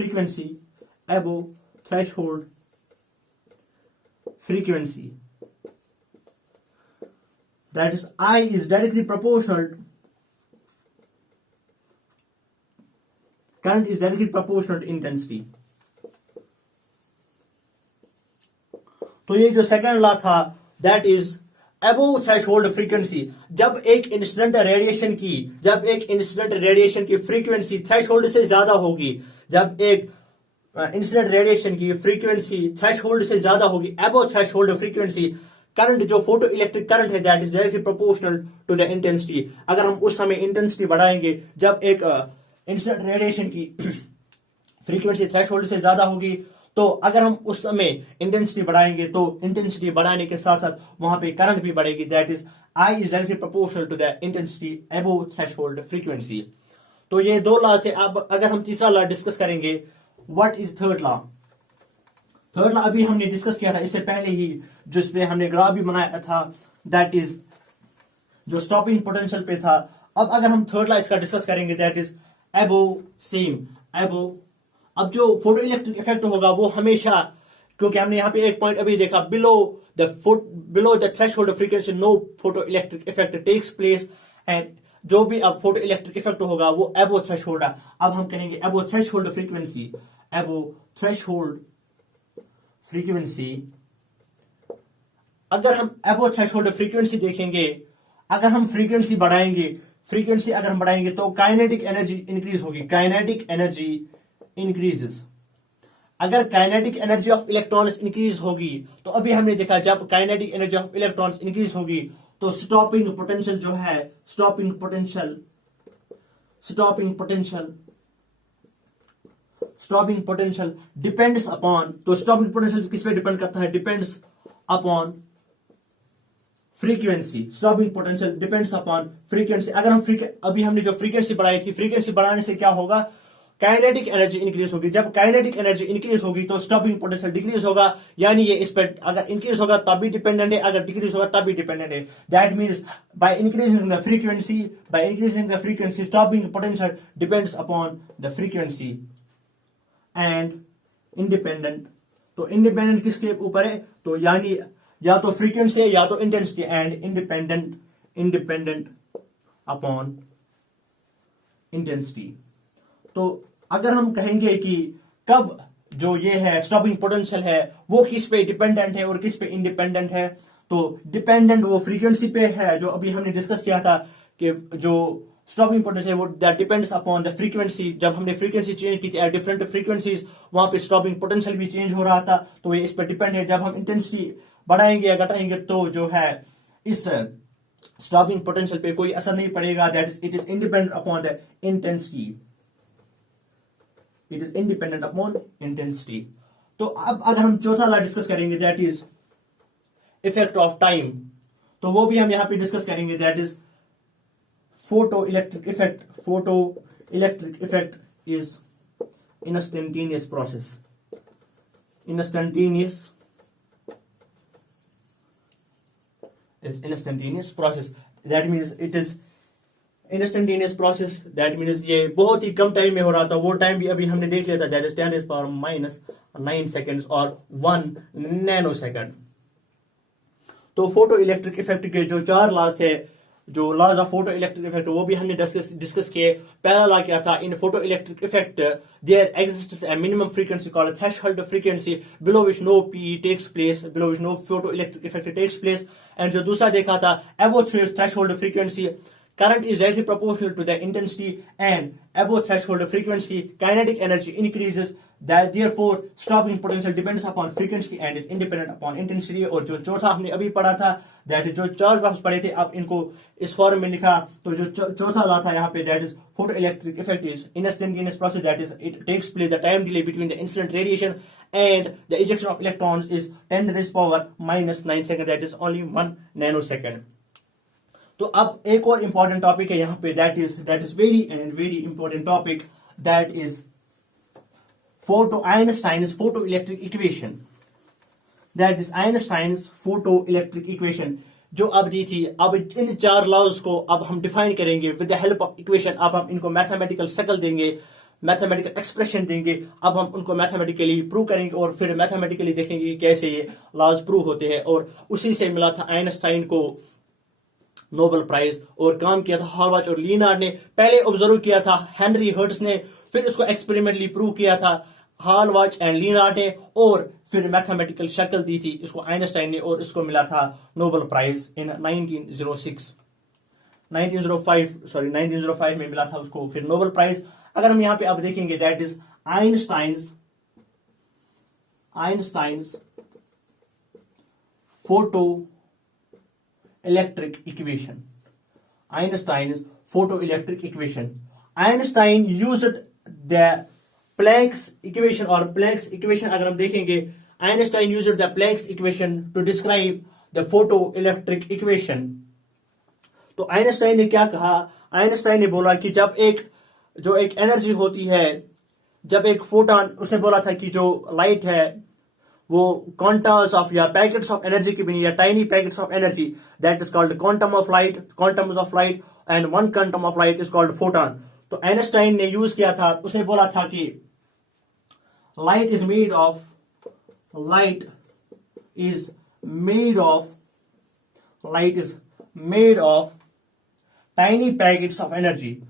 frequency that is I is directly proportional, current is directly proportional to intensity. तो ये जो सेकंड लॉ था that is above threshold frequency, जब एक इंसिडेंट रेडिएशन की फ्रीक्वेंसी थ्रेशहोल्ड से ज्यादा होगी, जब एक इंसिडेंट रेडिएशन की फ्रीक्वेंसी थ्रेशहोल्ड से ज्यादा होगी अबव थ्रेशहोल्ड फ्रीक्वेंसी, करंट जो फोटो इलेक्ट्रिक करंट है that is directly proportional to the intensity. अगर हम उस समय इंटेंसिटी बढ़ाएंगे, जब एक इंसिडेंट रेडिएशन की फ्रीक्वेंसी थ्रेशहोल्ड से ज्यादा होगी, तो अगर हम उस समय इंटेंसिटी बढ़ाएंगे तो इंटेंसिटी बढ़ाने के साथ साथ वहां पे करंट भी बढ़ेगी। That is I is directly proportional to the intensity above threshold frequency. तो ये दो लॉ थे। अब अगर हम तीसरा लॉ डिस्कस करेंगे, what is third law. Third law अभी हमने डिस्कस किया था इससे पहले ही, जो इस पे हमने ग्राफ भी बनाया था, दैट इज जो स्टॉपिंग पोटेंशियल पे था। अब अगर हम थर्ड लॉ इसका डिस्कस करेंगे दैट इज अबव। अब जो फोटो इलेक्ट्रिक इफेक्ट होगा वो हमेशा, क्योंकि हमने यहाँ पे एक पॉइंट अभी देखा, below the threshold frequency no photo electric effect takes place, and जो भी अब फोटो इलेक्ट्रिक इफेक्ट होगा वो अबव थ्रेशहोल्ड है। अब हम कहेंगे अबव थ्रेशहोल्ड फ्रीक्वेंसी। अगर हम अबव थ्रेशहोल्ड फ्रीक्वेंसी देखेंगे, अगर हम फ्रीक्वेंसी बढ़ाएंगे तो काइनेटिक एनर्जी इंक्रीज होगी, काइनेटिक एनर्जी इंक्रीजेस। अगर kinetic energy of electrons increase होगी, तो अभी हमने देखा जब kinetic energy of electrons increase होगी तो स्टॉपिंग पोटेंशियल जो है, स्टॉपिंग पोटेंशियल डिपेंड्स अपॉन, तो स्टॉपिंग पोटेंशियल किस पे डिपेंड करता है, depends upon frequency. Stopping potential depends upon frequency. अगर हम अभी हमने जो फ्रीक्वेंसी बढ़ाई थी, फ्रीक्वेंसी बढ़ाने से क्या होगा, काइनेटिक एनर्जी इंक्रीज होगी। जब काइनेटिक एनर्जी इंक्रीज होगी तो स्टॉपिंग पोटेंशियल डिक्रीज होगा, यानी ये इस पर अगर इंक्रीज होगा तब भी डिपेंडेंट है, अगर डिक्रीज होगा तब भी डिपेंडेंट है। That means by increasing the frequency stopping potential depends upon the frequency and independent. तो इंडिपेंडेंट किसके ऊपर है, तो यानी या तो फ्रीक्वेंसी या तो intensity, and independent upon intensity. तो अगर हम कहेंगे कि कब जो ये है स्टॉपिंग पोटेंशियल है वो किस पे डिपेंडेंट है और किस पे इंडिपेंडेंट है, तो डिपेंडेंट वो फ्रीक्वेंसी पे है, जो अभी हमने डिस्कस किया था कि जो स्टॉपिंग पोटेंशियल वो that depends upon the frequency. जब हमने फ्रीक्वेंसी चेंज की थी एट डिफरेंट फ्रीक्वेंसीज, वहां पे स्टॉपिंग पोटेंशियल भी चेंज हो रहा था। तो ये इस पर डिपेंड है। जब हम इंटेंसिटी बढ़ाएंगे या घटाएंगे तो जो है इस स्टॉपिंग पोटेंशियल पे कोई असर नहीं पड़ेगा। That is it is independent upon the intensity. It is independent upon intensity. तो अब अगर हम चौथा लॉ डिस्कस करेंगे that is effect of time, तो वो भी हम यहां पे डिस्कस करेंगे। That is photo electric effect. Photo electric effect is instantaneous process. Instantaneous is instantaneous process. That means it is instantaneous process. That means ये बहुत ही कम टाइम में हो रहा था। वो टाइम भी अभी हमने देख लिया था। That is 10 to the power -9 seconds और 1 nanosecond. तो फोटो इलेक्ट्रिक इफेक्ट के जो 4 लॉज थे, जो laws of photo electric effect, वो भी हमने डिस्कस किए। पहला लॉ क्या था? In photo electric effect there exists a minimum frequency called threshold frequency below which no P takes place, below which no photo electric effect takes place. And जो दूसरा देखा था above threshold frequency current is directly proportional to the intensity, and above threshold frequency kinetic energy increases, that therefore stopping potential depends upon frequency and is independent upon intensity। और जो चौथा हमने अभी पढ़ा था दैट जो 4 लॉज पढ़े थे, अब इनको इस फॉर्म में लिखा। तो जो चौथा लॉ था यहाँ पे that is photo electric effect is instantaneous process. That is it takes place the time delay between the incident radiation and the ejection of electrons is 10 to the power -9 seconds, that is only 1 nanosecond। तो अब एक और important topic है यहां पे that is very important topic, that is photo Einstein's photo electric equation. That is Einstein's photo electric equation जो अब दी थी। अब इन 4 लॉज को अब हम डिफाइन करेंगे with the help of equation. अब हम इनको मैथमेटिकल शक्ल देंगे, मैथमेटिकल एक्सप्रेशन देंगे। अब हम उनको मैथमेटिकली प्रूव करेंगे और फिर मैथमेटिकली देखेंगे कि कैसे ये लॉज प्रूव होते हैं। और उसी से मिला था आइंस्टाइन को नोबेल प्राइज। और काम किया था हॉलवाच और लियोनार्ड ने। पहले ऑब्जर्व किया था हेनरी हर्ट्ज ने, फिर इसको एक्सपेरिमेंटली प्रूव किया था हॉलवाच एंड लियोनार्ड ने, और फिर मैथमेटिकल शक्ल दी थी इसको आइंस्टाइन ने, और इसको मिला था नोबेल प्राइज इन 1905 में मिला था उसको फिर नोबेल प्राइज। अगर हम यहां पे अब देखेंगे that is Einstein's photo electric equation। Einstein's photoelectric equation। Einstein used the Planck's equation or Planck's equation। अगर हम देखेंगे Einstein used the Planck's equation to describe the photoelectric equation। तो आइंस्टाइन ने क्या कहा? आइंस्टाइन ने बोला कि जब एक एनर्जी होती है, जब एक फोटोन, उसने बोला था कि जो लाइट है वो क्वांटम्स ऑफ या पैकेट्स ऑफ एनर्जी की बनी, या tiny packets of energy, that is called quantums of light and one quantum of light is called photon. तो आइंस्टाइन ने यूज किया था, उसने बोला था कि light is made of tiny packets of energy.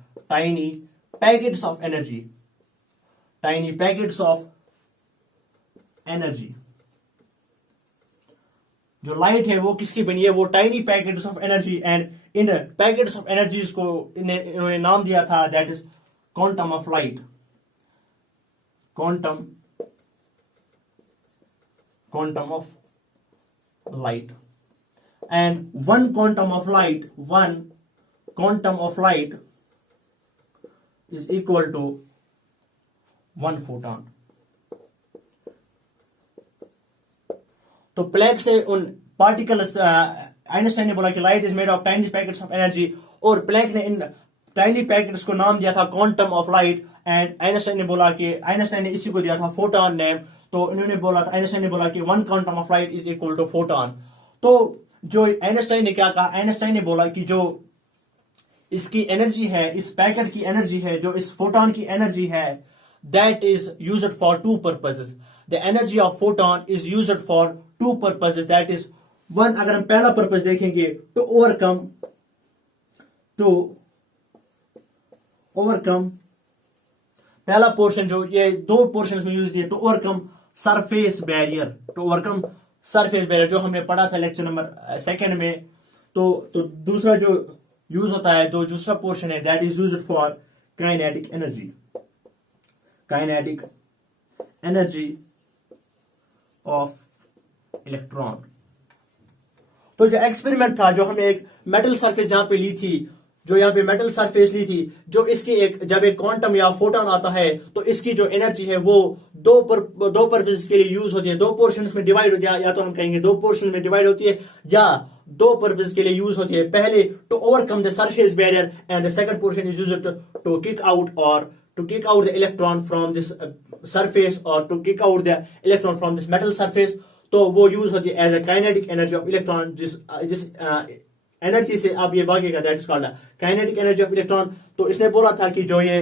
जो लाइट है वो किसकी बनी है? वो tiny packets of energy. And in packets of energies को इन्होंने नाम दिया था that is quantum of light. And one quantum of light is equal to 1 photon. तो प्लैंक से उन पार्टिकल्स, आइंस्टाइन ने बोला कि light is made of tiny packets of energy, और प्लैंक ने इन टाइनी पैकेट्स को नाम दिया था quantum of light. And Einstein ने इसी को दिया था फोटोन नेम। तो आइंस्टाइन ने बोला कि 1 quantum of light is equal to photon. तो जो आइंस्टाइन ने क्या कहा? आइंस्टाइन ने बोला कि जो इसकी एनर्जी है, इस पैकेट की एनर्जी है, जो इस फोटोन की एनर्जी है, that is used for 2 purposes. The energy of photon is used for 2 purposes, that is one। अगर हम पहला पर्पस देखेंगे to overcome पहला पोर्शन, जो ये 2 पोर्शन में यूज किया, to overcome surface barrier, जो हमने पढ़ा था लेक्चर नंबर 2 में। तो दूसरा जो यूज होता है, जो दूसरा पोर्शन है that is used for kinetic energy, kinetic energy of electron. तो जो एक्सपेरिमेंट था, जो हमने एक मेटल सरफेस यहां पे ली थी, जो यहाँ पे मेटल सरफेस ली थी, जो इसकी जब एक क्वांटम या फोटोन आता है तो इसकी जो एनर्जी है वो दो पर्पज के लिए यूज होती है, दो पोर्शंस में डिवाइड होती है, या तो हम कहेंगे दो पोर्शन में डिवाइड होती है, या दो पर्पज के लिए यूज होती है। पहले to overcome the surface barrier and the second portion is used to kick out the electron from this surface और to kick out the electron from this metal surface. तो वो यूज होती है as a kinetic energy of electron, जिस energy से आप ये भागेगा that is called kinetic energy of electron. तो इसने बोला था कि जो ये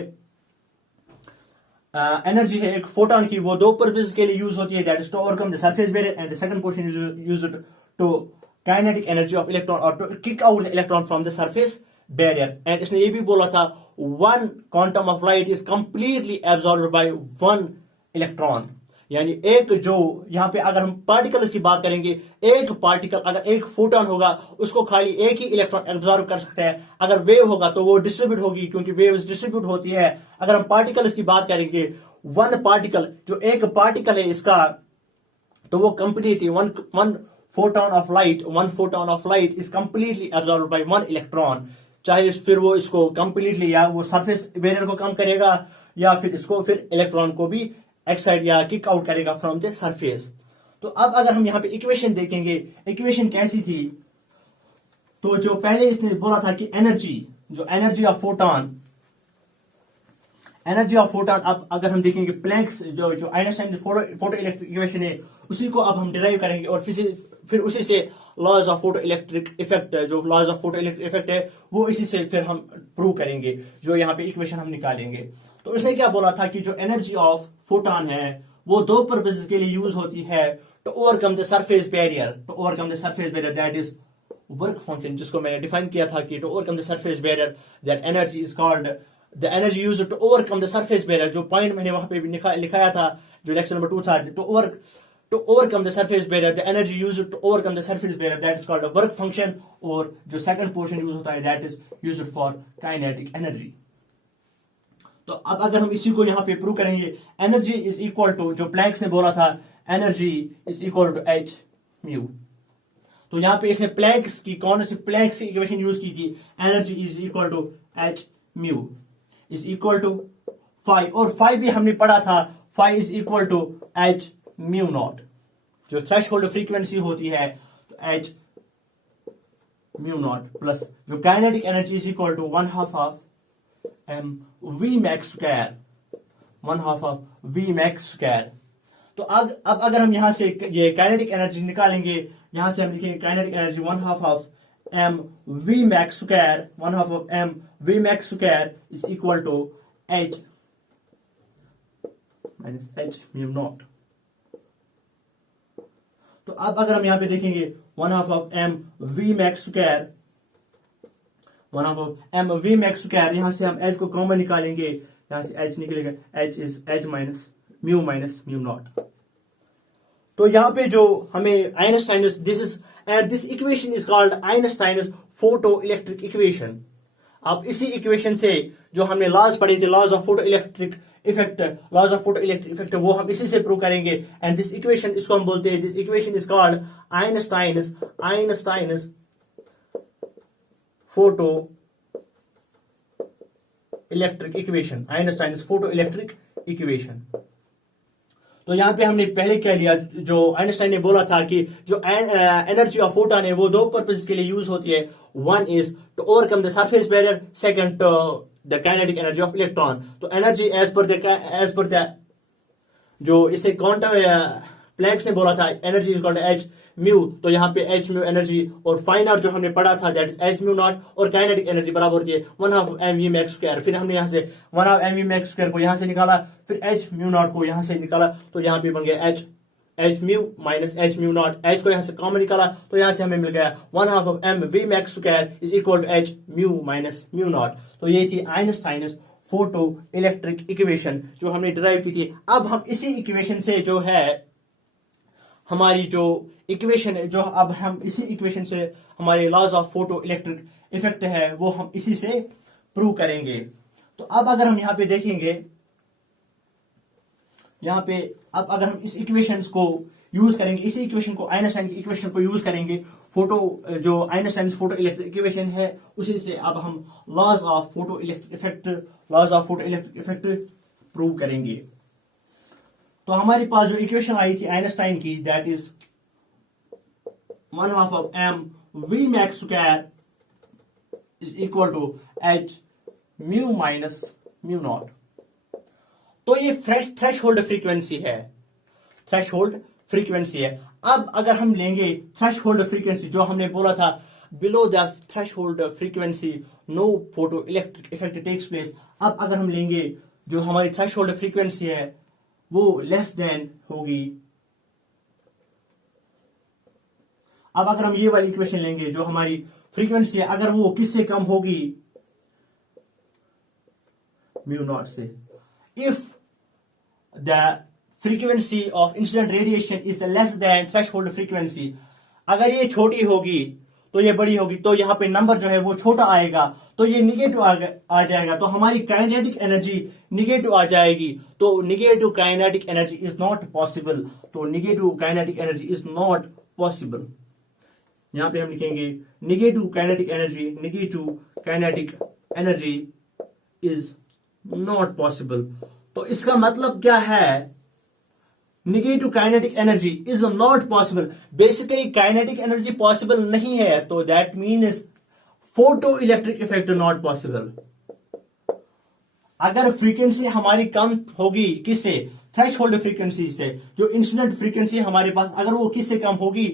एनर्जी है एक फोटोन की, वो दो पर्पज के लिए यूज होती है, that is to overcome the surface barrier and the second portion is used to kinetic energy of electron और to kick out the electron from the surface barrier. And इसने ये भी बोला था one quantum of light is completely absorbed by one electron. यानी एक जो यहां पे अगर हम पार्टिकल्स की बात करेंगे, एक पार्टिकल अगर एक फोटोन होगा उसको खाली एक ही इलेक्ट्रॉन एब्जॉर्ब कर सकता है। अगर वेव होगा तो वो डिस्ट्रीब्यूट होगी, क्योंकि वेव्स डिस्ट्रीब्यूट होती है। अगर हम पार्टिकल्स की बात करेंगे, वन पार्टिकल जो एक पार्टिकल है इसका, तो वो completely one photon of light is completely absorb by one electron. चाहे फिर वो इसको कंप्लीटली या वो सरफेस बैरियर को कम करेगा या फिर इसको फिर इलेक्ट्रॉन को भी एक्साइड या किक आउट करेगा फ्रॉम द सरफेस। तो अब अगर हम यहां पे इक्वेशन देखेंगे, इक्वेशन कैसी थी, तो जो पहले इसने बोला था कि एनर्जी ऑफ फोटोन, अब अगर हम देखेंगे प्लैंक्स जो आइंस्टाइन फोटो इलेक्ट्रिक इक्वेशन है उसी को अब हम डिराइव करेंगे और फिर उसी से laws of photo electric effect, जो laws of photo electric effect है वो इसी से फिर हम प्रूव करेंगे, जो यहाँ पे इक्वेशन हम निकालेंगे। तो इसने क्या बोला था कि जो एनर्जी ऑफ फोटोन है वो दो पर्पसेस के लिए यूज होती है, to overcome the surface barrier, that is work function, जिसको मैंने डिफाइन किया था कि to overcome the surface barrier that energy is called the energy used to overcome the surface barrier. जो पॉइंट मैंने वहां पे भी लिखाया था, जो लेक्चर नंबर 2 था, to overcome the surface barrier, the energy used to overcome the surface barrier that is called a work function. और जो सेकंड पोर्शन यूज होता है that is used for kinetic energy. तो अब अगर हम इसी को यहां पे प्रूव करेंगे, एनर्जी इज इक्वल टू, जो प्लैंक्स ने बोला था energy is equal to h mu. तो यहां पे इसने प्लैंक्स की इक्वेशन यूज की थी, energy is equal to h mu is equal to five, और फाइव भी हमने पढ़ा था, five is equal to h mu naught. जो थ्रेशोल्ड फ्रीक्वेंसी होती है तो एच म्यू नॉट प्लस जो kinetic energy is equal to 1/2 of m v max square, 1/2 of v max square. तो अब अगर हम यहां से ये काइनेटिक एनर्जी निकालेंगे, यहां से हम लिखेंगे kinetic energy 1/2 of m v max square, 1/2 of m v max square is equal to h minus h mu naught. तो अब अगर हम यहां पे देखेंगे 1/2 of m v max square, 1/2 of m v max square, यहां से हम एच को कॉमन निकालेंगे, यहां से एच निकलेगा, h is h minus mu naught. तो यहां पे जो हमें Einstein, this equation is called Einstein photo electric equation. आप इसी इक्वेशन से जो हमने लॉज पढ़े थे, laws of photo electric effect, वो हम इसी से प्रूव करेंगे। एंड दिस इक्वेशन, इसको हम बोलते हैं, this equation is called Einstein photo electric equation. तो यहां पे हमने पहले क्या लिया, जो आइंस्टाइन ने बोला था कि जो एनर्जी ऑफ फोटोन है वो दो पर्पज के लिए यूज होती है, one is to overcome the surface barrier, second the kinetic energy of electron. तो एनर्जी एज पर द जो इसे क्वांटम प्लैंक्स ने बोला था, energy is called h mu. तो यहाँ पे एच म्यू एनर्जी और फाइन आर जो हमने पढ़ा था दैट इज एच म्यू नॉट, और काइनेटिक एनर्जी बराबर होती है 1/2 एम वी मैक्स स्क्वायर। फिर हमने यहाँ से 1/2 एम वी मैक्स स्क्वायर को यहाँ से निकाला, फिर एच म्यू नॉट को यहाँ से निकाला, तो यहाँ पे बन गया H mu minus h mu not. H को यहाँ से कॉमन निकाला तो यहाँ से हमें मिल गया 1/2 of m v max square is equal to h mu minus mu naught. तो ये थी आइंस्टाइन फोटो इलेक्ट्रिक इक्वेशन जो हमने डिराइव की थी। अब हम इसी इक्वेशन से जो है हमारी जो इक्वेशन है, जो अब हम इसी इक्वेशन से हमारे laws of photo electric effect है वो हम इसी से प्रूव करेंगे। तो अब अगर हम यहाँ पे देखेंगे, यहाँ पे अब अगर हम इस इक्वेशंस को यूज करेंगे, इसी इक्वेशन को आइंस्टाइन की इक्वेशन को यूज करेंगे, फोटो जो आइंस्टाइन फोटो इलेक्ट्रिक इक्वेशन है उसी से अब हम laws of photo electric effect prove करेंगे। तो हमारे पास जो इक्वेशन आई थी आइंस्टाइन की, that is 1/2 of m v max square is equal to h mu minus mu naught। तो ये थ्रेशहोल्ड फ्रीक्वेंसी है, थ्रेशहोल्ड फ्रीक्वेंसी है। अब अगर हम लेंगे थ्रेशहोल्ड फ्रीक्वेंसी, जो हमने बोला था below the threshold frequency no photo electric effect takes place. अब अगर हम लेंगे जो हमारी थ्रेशहोल्ड फ्रीक्वेंसी है वो लेस देन होगी, अब अगर हम ये वाली इक्वेशन लेंगे जो हमारी फ्रीक्वेंसी है, अगर वो किससे कम होगी, म्यू नॉट से, if the frequency of incident radiation is less then threshold frequency, अगर ये छोटी होगी तो ये बड़ी होगी, तो यहां पे नंबर जो है वो छोटा आएगा, तो ये निगेटिव आ जाएगा, तो हमारी काइनेटिक एनर्जी निगेटिव आ जाएगी। तो negative kinetic energy is not possible, तो negative kinetic energy is not possible. यहां पे हम लिखेंगे negative kinetic energy is not possible. तो इसका मतलब क्या है, negative kinetic energy is not possible. Basically kinetic energy possible नहीं है, तो that means photo electric effect not possible. अगर फ्रीक्वेंसी हमारी कम होगी किससे, थ्रेशहोल्ड फ्रीक्वेंसी से, जो इंसिडेंट फ्रीक्वेंसी हमारे पास अगर वो किससे कम होगी,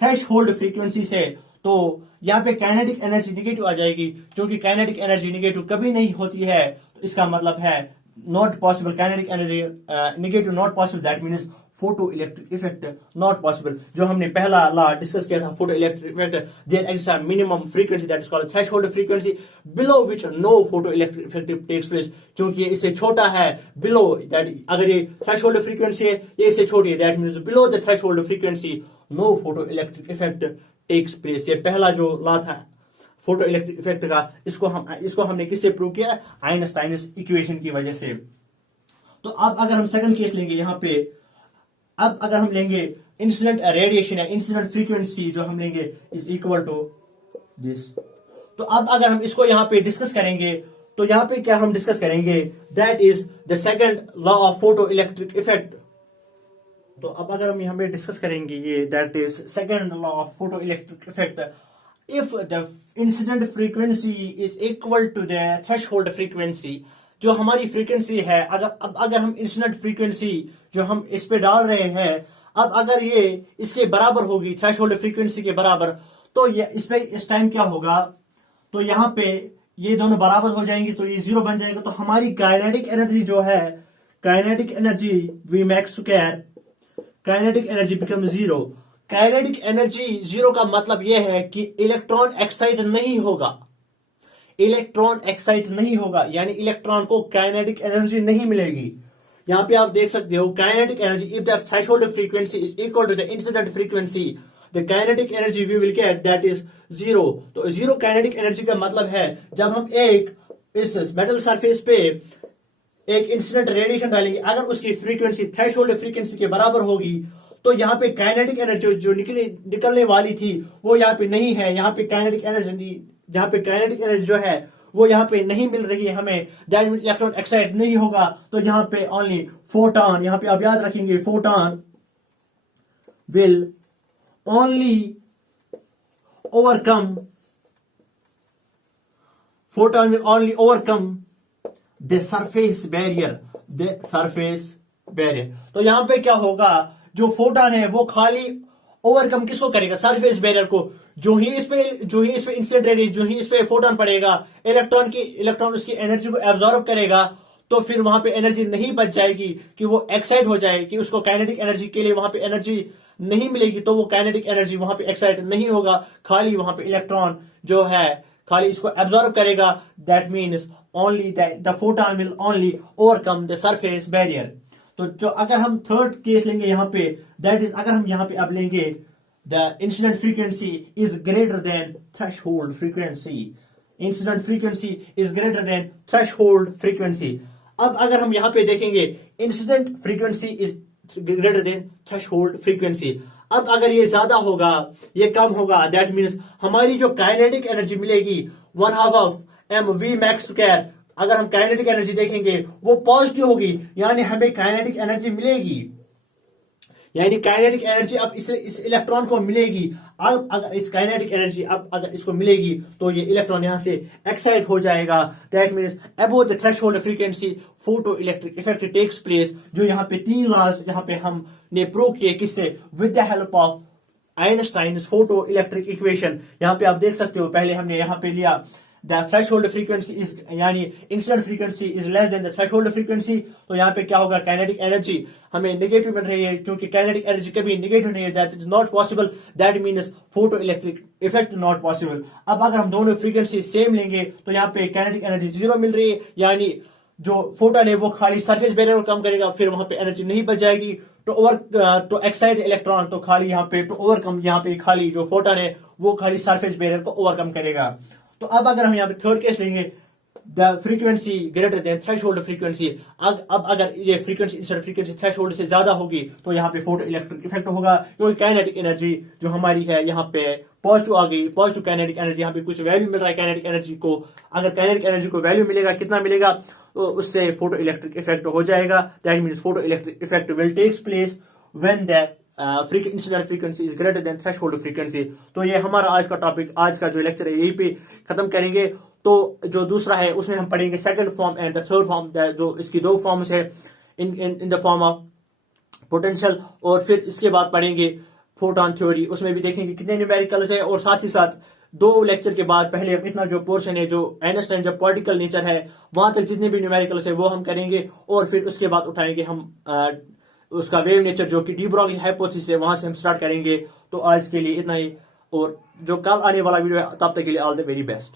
थ्रेशहोल्ड फ्रीक्वेंसी से, तो यहां पे काइनेटिक एनर्जी निगेटिव आ जाएगी, क्योंकि काइनेटिक एनर्जी निगेटिव कभी नहीं होती है। तो इसका मतलब है not possible, kinetic energy negative not possible, that means photo electric effect not possible. जो हमने पहला लॉ डिस्कस किया था photo electric effect, there exist a minimum frequency that is called threshold frequency below which no photo electric effect takes place. क्योंकि ये इससे छोटा है, बिलो दैट, अगर ये थ्रेशहोल्ड फ्रीक्वेंसी है ये इससे छोटी है, that means below the threshold frequency no photo electric effect takes place. ये पहला जो लॉ था फोटो इलेक्ट्रिक इफेक्ट का, इसको हमने किससे प्रूव किया, आइंस्टाइन इक्वेशन की वजह से। तो अब अगर हम सेकंड केस लेंगे यहां पे, अब अगर हम लेंगे इंसिडेंट रेडिएशन या इंसिडेंट फ्रीक्वेंसी जो हम लेंगे इज इक्वल टू दिस। तो अब अगर हम इसको यहां पे डिस्कस करेंगे, तो यहां पे क्या हम डिस्कस करेंगे, that is the second law of photo electric effect. तो अब अगर हम यहां पे डिस्कस करेंगे ये, that is second law of photo electric effect, if the incident frequency is equal to the threshold frequency, जो हमारी फ्रीक्वेंसी है, अगर हम इंसिडेंट फ्रीक्वेंसी जो हम इस पे डाल रहे हैं, अब अगर ये इसके बराबर होगी, थ्रेशहोल्ड फ्रीक्वेंसी के बराबर, तो ये इस टाइम क्या होगा, तो यहां पे ये दोनों बराबर हो जाएंगी, तो ये जीरो बन जाएगा। तो हमारी काइनेटिक एनर्जी जो है, kinetic energy v max square, kinetic energy become zero. Kinetic energy zero का मतलब यह है कि इलेक्ट्रॉन एक्साइट नहीं होगा, इलेक्ट्रॉन एक्साइट नहीं होगा, यानी इलेक्ट्रॉन को काइनेटिक एनर्जी नहीं मिलेगी। यहां पे आप देख सकते हो kinetic energy, if the threshold frequency is equal to the incident frequency, the kinetic energy we will get that is zero. तो जीरो काइनेटिक एनर्जी का मतलब है जब हम एक इस मेटल सरफेस पे एक इंसिडेंट रेडिएशन डालेंगे, अगर उसकी फ्रीक्वेंसी थ्रेशहोल्ड फ्रीक्वेंसी के बराबर होगी, तो यहाँ पे काइनेटिक एनर्जी जो निकलने वाली थी वो यहाँ पे नहीं है। यहाँ पे काइनेटिक एनर्जी जो है वो यहाँ पे नहीं मिल रही है हमें, दैट मींस इलेक्ट्रॉन एक्साइट नहीं होगा। तो यहाँ पे ओनली फोटॉन, यहाँ पे आप याद रखेंगे photon will only overcome the surface barrier, तो यहां पे क्या होगा, जो फोटॉन है वो खाली ओवरकम किसको करेगा, सरफेस बैरियर को। जो ही इस पे इंसिडेंट रेडिएशन, जो ही इस पे फोटॉन पड़ेगा, इलेक्ट्रॉन उसकी एनर्जी को एब्जॉर्ब करेगा, तो फिर वहां पे एनर्जी नहीं बच जाएगी कि वो एक्साइट हो जाए, कि उसको काइनेटिक एनर्जी के लिए वहां पे एनर्जी नहीं मिलेगी, तो वो काइनेटिक एनर्जी वहां पे एक्साइट नहीं होगा, खाली वहां पे इलेक्ट्रॉन जो है खाली इसको एब्जॉर्ब करेगा। That means only the photon will only overcome the surface barrier. तो जो अगर हम थर्ड केस लेंगे यहाँ पे, दैट इज अगर हम यहाँ पे अब लेंगे the incident frequency is greater than threshold frequency. Incident frequency is greater than threshold frequency. अब अगर हम यहाँ पे देखेंगे incident frequency is greater than threshold frequency. अब अगर ये ज्यादा होगा ये कम होगा, that means हमारी जो काइनेटिक एनर्जी मिलेगी 1/2 of mv max square, अगर हम काइनेटिक एनर्जी देखेंगे वो पॉजिटिव होगी, यानी हमें काइनेटिक एनर्जी मिलेगी, यानी काइनेटिक एनर्जी अब इस इलेक्ट्रॉन को मिलेगी। अब अगर इस काइनेटिक एनर्जी अब अगर इसको मिलेगी तो ये इलेक्ट्रॉन यहां से एक्साइट हो जाएगा। That means above the threshold frequency photo electric effect takes place. जो यहाँ पे 3 लॉज यहाँ पे हमने प्रूव किए, किससे? With the help of Einstein's photo electric equation. यहाँ पे आप देख सकते हो, पहले हमने यहाँ पे लिया द थ्रेशोल्ड फ्रीक्वेंसी इज, यानी incident frequency is less then the threshold frequency. तो यहाँ पे क्या होगा? काइनेटिक एनर्जी हमें नेगेटिव मिल रही है, क्योंकि काइनेटिक एनर्जी कभी नेगेटिव नहीं है, that is not possible. That means photo electric effect not possible. अब अगर हम दोनों फ्रीक्वेंसी सेम लेंगे तो यहाँ पे काइनेटिक एनर्जी 0 मिल रही है, यानी जो फोटोन है वो खाली सरफेस बैरियर को कम करेगा, फिर वहां पे एनर्जी नहीं बच जाएगी टू एक्साइट इलेक्ट्रॉन। तो खाली यहाँ पे टू ओवरकम, यहाँ पे खाली जो फोटोन है वो खाली सरफेस बैरियर को ओवरकम करेगा। तो अब अगर हम यहाँ पे थर्ड केस लेंगे, the frequency greater than threshold frequency. अब अगर ये फ्रीक्वेंसी इंस्टेंट फ्रीक्वेंसी थ्रेशोल्ड से ज्यादा होगी तो यहाँ पे फोटो इलेक्ट्रिक इफेक्ट होगा, क्योंकि काइनेटिक एनर्जी जो हमारी है यहाँ पे पॉजिटिव आ गई, पॉजिटिव काइनेटिक एनर्जी। यहाँ पे कुछ वैल्यू मिल रहा है काइनेटिक एनर्जी को। अगर काइनेटिक एनर्जी को वैल्यू मिलेगा, कितना मिलेगा, तो उससे फोटो इलेक्ट्रिक इफेक्ट हो जाएगा। That means photo electric effect will take place when the incident frequency is greater than threshold frequency. तो ये हमारा आज का टॉपिक, आज का जो लेक्चर है यही पे खत्म करेंगे। तो जो दूसरा है उसमें हम पढ़ेंगे second form and the third form, जो इसकी 2 फॉर्म्स है in the form of potential. और फिर इसके बाद पढ़ेंगे फोटोन थ्योरी, उसमें भी देखेंगे कितने न्यूमेरिकल्स है। और साथ ही साथ 2 लेक्चर के बाद पहले हम इतना जो पोर्शन है, जो आइंस्टाइन जब पार्टिकल नेचर है वहां तक जितने भी न्यूमेरिकल्स है वो हम करेंगे। और फिर उसके बाद उठाएंगे हम उसका वेव नेचर, जो कि डी ब्रोगली हाइपोथेसिस है, वहां से हम स्टार्ट करेंगे। तो आज के लिए इतना ही, और जो कल आने वाला वीडियो है तब तक के लिए ऑल द वेरी बेस्ट।